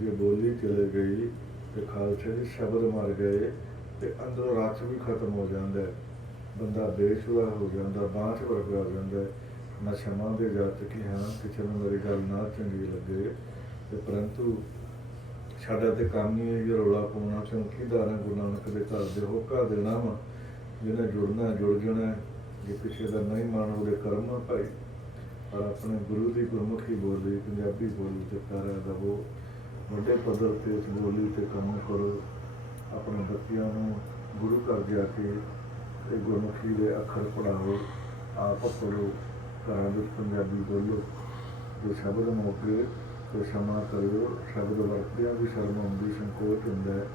ਜੇ ਬੋਲੀ ਚਲੇ ਗਈ ਤੇ ਖਾਲਸੇ ਦੇ ਸ਼ਬਦ ਮਰ ਗਏ ਤੇ ਅੰਦਰੋਂ ਰਸ ਵੀ ਖਤਮ ਹੋ ਜਾਂਦਾ ਹੈ। ਬੰਦਾ ਬੇਸੁਰਾ ਹੋ ਜਾਂਦਾ, ਬਾਂਝ ਵਰਗਾ ਹੋ ਜਾਂਦਾ ਹੈ। ਮੈਂ ਸ਼ਮਾ ਦੇ ਜੱਤ ਕਿ ਹਾਂ ਕਿਸੇ ਨੂੰ ਮੇਰੀ ਗੱਲ ਨਾ ਚੰਗੀ ਲੱਗੇ ਤੇ ਪਰੰਤੂ ਸਾਡਾ ਤੇ ਕੰਮ ਹੀ ਇਹ ਰੌਲਾ ਪਾਉਣਾ, ਚੌਂਕੀਦਾਰਾਂ ਗੁਰੂ ਨਾਨਕ ਦੇ ਘਰ ਦੇ ਹੋਕਾ ਦੇਣਾ ਵਾ। ਜਿਹਨੇ ਜੁੜਨਾ, ਜੁੜ ਜਾਣਾ ਜੇ ਕਿਸੇ ਦਾ ਨਹੀਂ ਮਨ, ਉਹਦੇ ਕਰਮ ਆ ਭਾਈ ਔਰ ਆਪਣੇ ਗੁਰੂ ਦੀ ਗੁਰਮੁਖੀ ਬੋਲੀ, ਪੰਜਾਬੀ ਬੋਲੀ ਤੇ ਪਿਆਰਾ ਦਵੋ ਵੱਡੇ ਪੱਧਰ ਤੇ ਉਸ ਬੋਲੀ ਤੇ ਕੰਮ ਕਰੋ। ਆਪਣੇ ਬੱਚਿਆਂ ਨੂੰ ਗੁਰੂ ਘਰ ਜਾ ਕੇ ਇਹ ਗੁਰਮੁਖੀ ਦੇ ਅੱਖਰ ਪੜਾਓ ਆਪ ਪੜੋ ਘਰਾਂ ਵਿੱਚ ਪੰਜਾਬੀ ਬੋਲੋ। ਜੋ ਸ਼ਬਦ ਮੌਕੇ ਤੇ ਸਮਾਂ ਕਰਿਓ, ਸ਼ਬਦ ਵਰਤਿਆਂ ਵੀ ਸ਼ਰਮ ਆਉਂਦੀ, ਸੰਕੋਚ ਹੁੰਦਾ ਹੈ।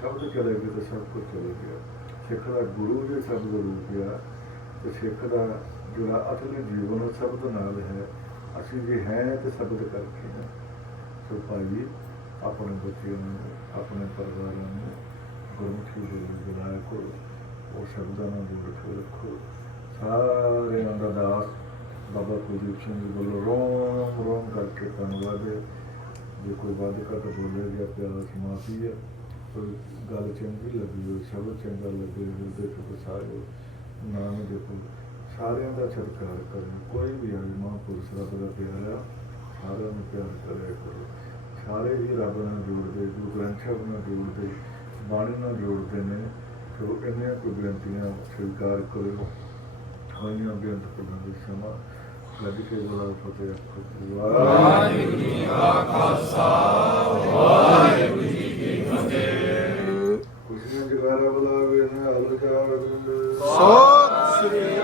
ਸ਼ਬਦ ਚਲੇ ਗਏ ਤਾਂ ਸਭ ਕੁਝ ਚਲੇ ਗਿਆ। ਸਿੱਖ ਦਾ ਗੁਰੂ ਜੇ ਸ਼ਬਦ ਰੂਪ ਗਿਆ ਤੇ ਸਿੱਖ ਦਾ ਜਿਹੜਾ ਅਸਲੀ ਜੀਵਨ ਉਹ ਸ਼ਬਦ ਨਾਲ ਹੈ। ਅਸੀਂ ਜੇ ਹੈ ਤੇ ਸ਼ਬਦ ਕਰਕੇ ਹਾਂ। ਸੋ ਭਾਈ, ਆਪਣੇ ਬੱਚਿਆਂ ਨੂੰ, ਆਪਣੇ ਪਰਿਵਾਰਾਂ ਨੂੰ ਗੁਰਮੁਖੀ ਦੇ ਜਲਾਇਆ ਕਰੋ। ਉਹ ਸ਼ਬਦਾਂ ਨਾਲ ਜੋੜ ਰੱਖੋ। ਸਾਰਿਆਂ ਦਾ ਦਾਸ ਬਾਬਾ ਕੁਲਦੀਪ ਸਿੰਘ ਜੀ ਵੱਲੋਂ ਰੋਮ ਰੋਮ ਕਰਕੇ ਧੰਨਵਾਦ ਹੈ। ਜੇ ਕੋਈ ਵੱਧ ਘੱਟ ਬੋਲੇ ਜਾਂ ਪਿਆਰਾ ਸਮਾਪੀ ਹੈ, ਕੋਈ ਗੱਲ ਚੰਗੀ ਲੱਗੀ ਹੋਵੇ ਸ਼ਬਦ ਚੰਗਾ ਲੱਗੇ ਹਿਰਦੇ ਚ ਵਸਾਇਓ ਨਾਮ ਦੇਖੋ ਸਾਰਿਆਂ ਦਾ ਸਤਿਕਾਰ ਕਰੋ ਕੋਈ ਵੀ ਆਵੇ ਮਹਾਂਪੁਰਸ਼ ਰੱਬ ਦਾ ਪਿਆਰਾ ਸਾਰਿਆਂ ਨੂੰ ਪਿਆਰ ਕਰਿਆ ਕਰੋ। ਸਾਰੇ ਹੀ ਰੱਬ ਨਾਲ ਜੋੜਦੇ ਗੁਰੂ ਗ੍ਰੰਥ ਸਾਹਿਬ ਨਾਲ ਜੋੜਦੇ ਬਾਣੀ ਨਾਲ ਜੋੜਦੇ ਨੇ ਸੋ ਇੰਨੀਆਂ ਕੋਈ ਗ੍ਰੰਥੀਆਂ ਸਵੀਕਾਰ ਕਰੋ। ਹੋਈਆਂ ਬੇਅੰਤ ਪ੍ਰਭੂ ਦੇ ਸਮਾਂ। ਲੱਗ ਕੇ ਬੋਲਾ ਫਤਿਹ ਆਖੋ। ਵਾਹਿਗੁਰੂ ਜੀ ਕਾ ਖਾਲਸਾ ਵਾਹਿਗੁਰੂ ਜੀ ਕੀ ਫਤਿਹ। ਖੁਸ਼ੀਆਂ ਜਗਾਰਾ ਬੁਲਾਵੇ ਨਾ ਹਲ ਜਾਵੇ ਸਤਿ ਸ੍ਰੀ